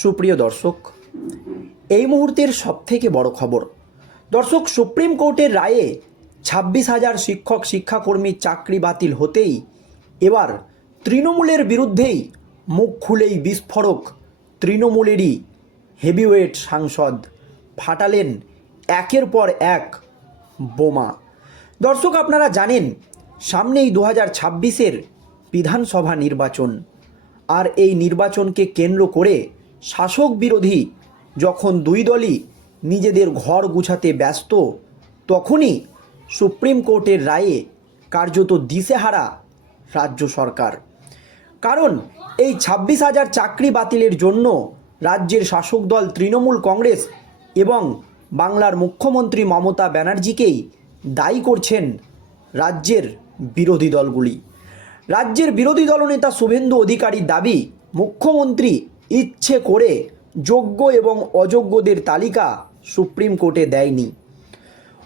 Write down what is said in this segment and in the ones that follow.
সুপ্রিয় দর্শক, এই মুহূর্তের সবথেকে বড় খবর, দর্শক, সুপ্রিম কোর্টের রায়ে ছাব্বিশ হাজার শিক্ষক শিক্ষাকর্মীর চাকরি বাতিল হতেই এবার তৃণমূলের বিরুদ্ধেই মুখ খুলেই বিস্ফোরক তৃণমূলেরই হেভিওয়েট সাংসদ ফাটালেন একের পর এক বোমা। দর্শক, আপনারা জানেন, সামনেই দু হাজার ছাব্বিশের বিধানসভা নির্বাচন, আর এই নির্বাচনকে কেন্দ্র করে শাসক বিরোধী যখন দুই দলই নিজেদের ঘর গুছাতে ব্যস্ত, তখনই সুপ্রিম কোর্টের রায়ে কার্যত দিশেহারা রাজ্য সরকার। কারণ এই ছাব্বিশ হাজার চাকরি বাতিলের জন্য রাজ্যের শাসক দল তৃণমূল কংগ্রেস এবং বাংলার মুখ্যমন্ত্রী মমতা ব্যানার্জিকেই দায়ী করছেন রাজ্যের বিরোধী দলগুলি। রাজ্যের বিরোধী দলনেতা শুভেন্দু অধিকারীর দাবি, মুখ্যমন্ত্রী ইচ্ছে করে যোগ্য এবং অযোগ্যদের তালিকা সুপ্রিম কোর্টে দেয়নি।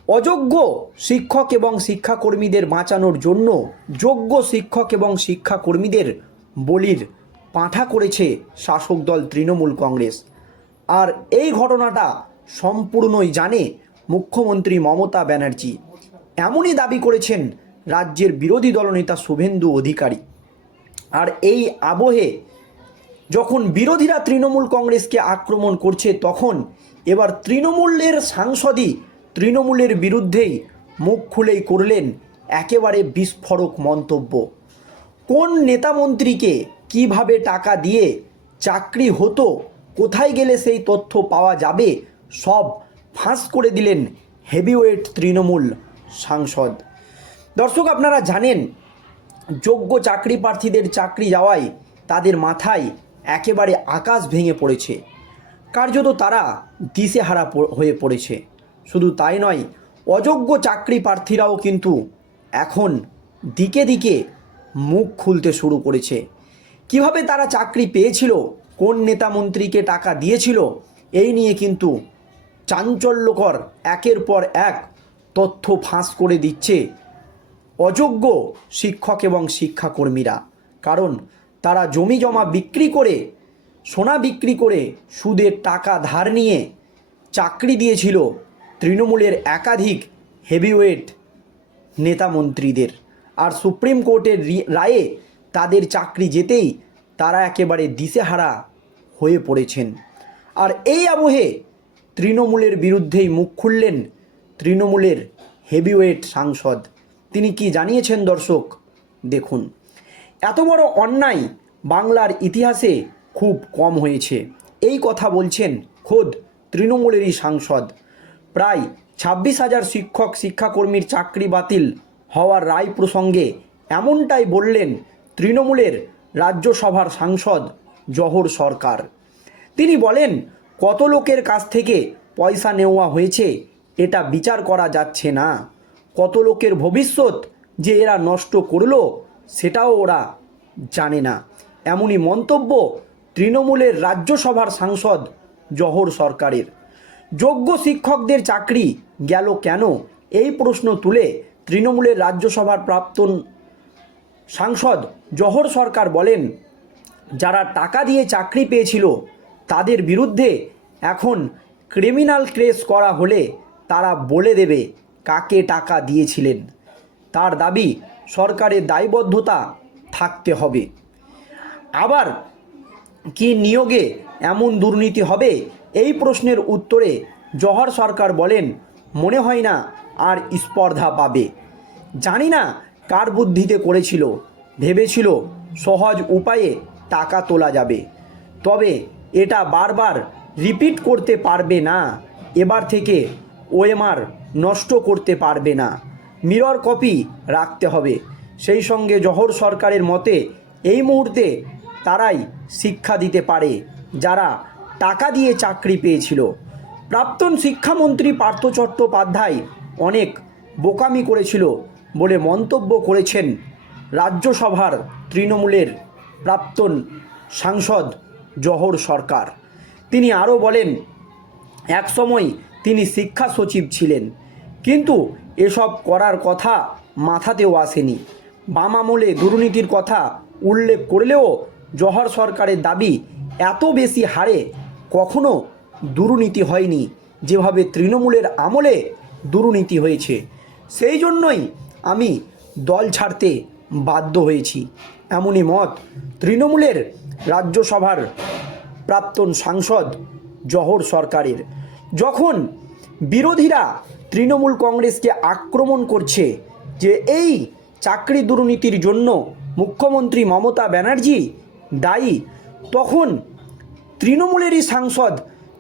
অযোগ্য শিক্ষক এবং শিক্ষাকর্মীদের বাঁচানোর জন্য যোগ্য শিক্ষক এবং শিক্ষাকর্মীদের বলির পাঁঠা করেছে শাসক দল তৃণমূল কংগ্রেস। আর এই ঘটনাটা সম্পূর্ণই জানে মুখ্যমন্ত্রী মমতা ব্যানার্জি। এমনই দাবি করেছেন রাজ্যের বিরোধী দলনেতা শুভেন্দু অধিকারী। আর এই আবহে যখন বিরোধীরা তৃণমূল কংগ্রেসকে আক্রমণ করছে তখন এবার তৃণমূলের সাংসদই তৃণমূলের বিরুদ্ধেই মুখ খুলেই করলেন একেবারে বিস্ফোরক মন্তব্য। কোন নেতামন্ত্রীকে কীভাবে টাকা দিয়ে চাকরি হতো, কোথায় গেলে সেই তথ্য পাওয়া যাবে, সব ফাঁস করে দিলেন হেভিওয়েট তৃণমূল সাংসদ। দর্শক, আপনারা জানেন, যোগ্য চাকরি প্রার্থীদের চাকরি যাওয়ায় তাদের মাথায় একেবারে আকাশ ভেঙে পড়েছে। কার্যত তারা দিশেহারা হয়ে পড়েছে। শুধু তাই নয়, অযোগ্য চাকরি প্রার্থীরাও কিন্তু এখন দিকে দিকে মুখ খুলতে শুরু করেছে। কীভাবে তারা চাকরি পেয়েছিল, কোন নেতা মন্ত্রীকে টাকা দিয়েছিল, এই নিয়ে কিন্তু চাঞ্চল্যকর একের পর এক তথ্য ফাঁস করে দিচ্ছে অযোগ্য শিক্ষক এবং শিক্ষাকর্মীরা। কারণ তারা জমি জমা বিক্রি করে, সোনা বিক্রি করে সুদের টাকা ধার নিয়ে চাকরি দিয়েছিল তৃণমূলের একাধিক হেভিওয়েট নেতা মন্ত্রীদের। আর সুপ্রিম কোর্টের রায়ে তাদের চাকরি যেতেই তারা একেবারে দিশেহারা হয়ে পড়েছেন। আর এই আবহে তৃণমূলের বিরুদ্ধেই মুখ খুললেন তৃণমূলের হেভিওয়েট সাংসদ। তিনি কি জানিয়েছেন দর্শক? দেখুন। এত বড় অন্যায় বাংলার ইতিহাসে খুব কম হয়েছে। এই কথা বলছেন খোদ তৃণমূলেরই সাংসদ। প্রায় ছাব্বিশ হাজার শিক্ষক, শিক্ষাকর্মীর চাকরি বাতিল হওয়ার রায় প্রসঙ্গে এমনটাই বললেন তৃণমূলের রাজ্যসভার সাংসদ জহর সরকার। তিনি বলেন, কত লোকের কাছ থেকে পয়সা নেওয়া হয়েছে এটা বিচার করা যাচ্ছে না। কত লোকের ভবিষ্যৎ যে এরা নষ্ট করল সেটাও ওরা জানে না। এমনই মন্তব্য তৃণমূলের রাজ্যসভার সাংসদ জহর সরকারের। যোগ্য শিক্ষকদের চাকরি গেল কেন? এই প্রশ্ন তুলে তৃণমূলের রাজ্যসভার প্রাক্তন সাংসদ জহর সরকার বলেন, যারা টাকা দিয়ে চাকরি পেয়েছিল, তাদের বিরুদ্ধে এখন ক্রিমিনাল ক্রেস করা হলে তারা বলে দেবে কাকে টাকা দিয়েছিলেন। তার দাবি সরকারের দায়বদ্ধতা থাকতে হবে। আবার কি নিয়োগে এমন দুর্নীতি হবে? এই প্রশ্নের উত্তরে জহর সরকার বলেন, মনে হয় না আর স্পর্ধা পাবে। জানি না কার বুদ্ধিতে করেছিল, ভেবেছিল সহজ উপায়ে টাকা তোলা যাবে। তবে এটা বারবার রিপিট করতে পারবে না, এবার থেকে ওএমআর নষ্ট করতে পারবে না। মিরর কপি রাখতে হবে। সেই সঙ্গে জহর সরকারের মতে, এই মুহূর্তে তারাই শিক্ষা দিতে পারে, যারা টাকা দিয়ে চাকরি পেয়েছিল। প্রাক্তন শিক্ষামন্ত্রী পার্থ চট্টোপাধ্যায় অনেক বোকামি করেছিল বলে মন্তব্য করেছেন রাজ্যসভার তৃণমূলের প্রাক্তন সাংসদ জহর সরকার। তিনি আরও বলেন, একসময় তিনি শিক্ষা সচিব ছিলেন, কিন্তু এসব করার কথা মাথাতেও আসেনি। বাম আমলে দুর্নীতির কথা উল্লেখ করলেও জহর সরকারের দাবি এত বেশি হারে কখনো দুর্নীতি হয়নি। যেভাবে তৃণমূলের আমলে দুর্নীতি হয়েছে, সেই জন্যই আমি দল ছাড়তে বাধ্য হয়েছি। এমনই মত তৃণমূলের রাজ্যসভার প্রাক্তন সাংসদ জহর সরকারের। যখন বিরোধীরা তৃণমূল কংগ্রেসকে আক্রমণ করছে যে এই চাকরি দুর্নীতির জন্য মুখ্যমন্ত্রী মমতা ব্যানার্জি দায়ী, তখন তৃণমূলেরই সাংসদ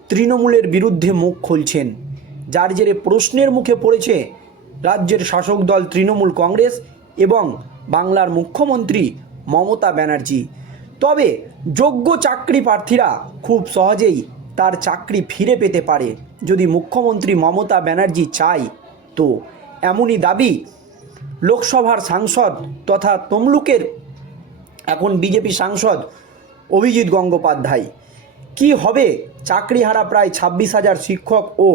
তৃণমূলের বিরুদ্ধে মুখ খুলছেন। যার জেরে প্রশ্নের মুখে পড়েছে রাজ্যের শাসক দল তৃণমূল কংগ্রেস এবং বাংলার মুখ্যমন্ত্রী মমতা ব্যানার্জি। তবে যোগ্য চাকরি প্রার্থীরা খুব সহজেই তার চাকরি ফিরে পেতে পারে। যদি মুখ্যমন্ত্রী মমতা ব্যানার্জি চায়, তো এমনই দাবি লোকসভার সাংসদ তথা তমলুকের এখন বিজেপি সাংসদ অভিজিৎ গঙ্গোপাধ্যায়। কি হবে? চাকরিহারা প্রায় ছাব্বিশ হাজার শিক্ষক ও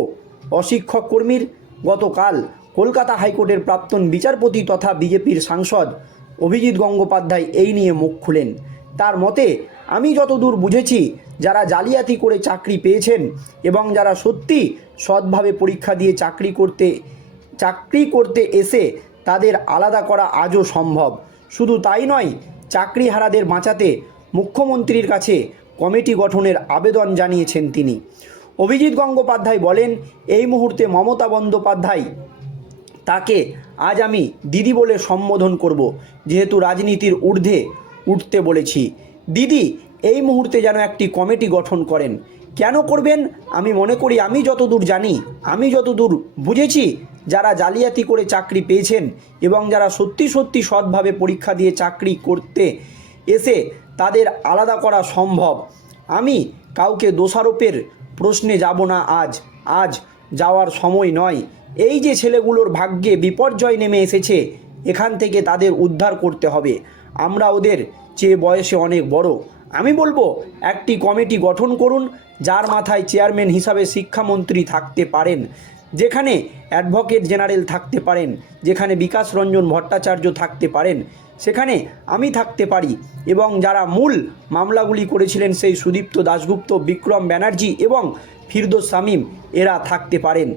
অশিক্ষক কর্মীর গতকাল কলকাতা হাইকোর্টের প্রাক্তন বিচারপতি তথা বিজেপির সাংসদ অভিজিৎ গঙ্গোপাধ্যায় এই নিয়ে মুখ খুলেন। তার মতে, আমি যতদূর বুঝেছি, যারা জালিয়াতি করে চাকরি পেয়েছেন এবং যারা সত্যি সৎভাবে পরীক্ষা দিয়ে চাকরি করতে চাকরি করতে এসে তাদের আলাদা করা আজও সম্ভব। শুধু তাই নয়, চাকরিহারাদের বাঁচাতে মুখ্যমন্ত্রীর কাছে কমিটি গঠনের আবেদন জানিয়েছেন তিনি। অভিজিৎ গঙ্গোপাধ্যায় বলেন, এই মুহূর্তে মমতা বন্দ্যোপাধ্যায় তাকে আজ আমি দিদি বলে সম্বোধন করব, যেহেতু রাজনীতির ঊর্ধ্বে উঠতে বলেছি। দিদি, এই মুহূর্তে যেন একটি কমিটি গঠন করেন। কেন করবেন? আমি মনে করি আমি যতদূর জানি, আমি যতদূর বুঝেছি, যারা জালিয়াতি করে চাকরি পেয়েছেন এবং যারা সত্যি সত্যি সৎভাবে পরীক্ষা দিয়ে চাকরি করতে এসে তাদের আলাদা করা সম্ভব। আমি কাউকে দোষারোপের প্রশ্নে যাব না আজ আজ যাওয়ার সময় নয়। এই যে ছেলেগুলোর ভাগ্যে বিপর্যয় নেমে এসেছে, এখান থেকে তাদের উদ্ধার করতে হবে। আমরা ওদের চেয়ে বয়সে অনেক বড়। আমি বলব, একটি কমিটি গঠন করুন, যার মাথায় চেয়ারম্যান হিসাবে শিক্ষামন্ত্রী থাকতে পারেন। যেখানে অ্যাডভোকেট জেনারেল থাকতে পারেন, যেখানে বিকাশ রঞ্জন ভট্টাচার্য থাকতে পারেন, সেখানে আমি থাকতে পারি এবং যারা মূল মামলাগুলি করেছিলেন সেই সুদীপ্ত দাশগুপ্ত, বিক্রম ব্যানার্জি এবং ফিরদোস শামীম, এরা থাকতে পারেন।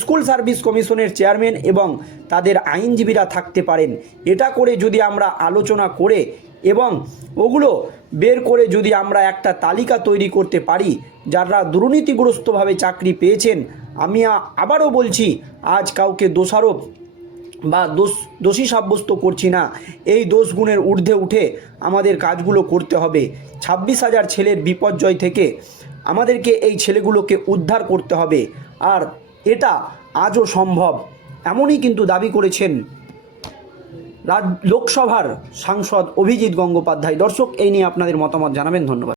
স্কুল সার্ভিস কমিশনের চেয়ারম্যান এবং তাদের আইনজীবীরা থাকতে পারেন। এটা করে যদি আমরা আলোচনা করে এবং ওগুলো বের করে যদি আমরা একটা তালিকা তৈরি করতে পারি, যারা দুর্নীতিগ্রস্তভাবে চাকরি পেয়েছেন, আমি আবারও বলছি, আজ কাউকে দোষারোপ বা দোষ দোষী সাব্যস্ত করছি না। এই দোষগুণের ঊর্ধ্বে উঠে আমাদের কাজগুলো করতে হবে। ছাব্বিশ হাজার ছেলের বিপর্যয় থেকে আমাদেরকে এই ছেলেগুলোকে উদ্ধার করতে হবে। আর এটা আজও সম্ভব। এমনই কিন্তু দাবি করেছেন লোকসভার সাংসদ অভিজিৎ গঙ্গোপাধ্যায়। দর্শক এই নিয়ে আপনাদের মতামত জানাবেন। ধন্যবাদ।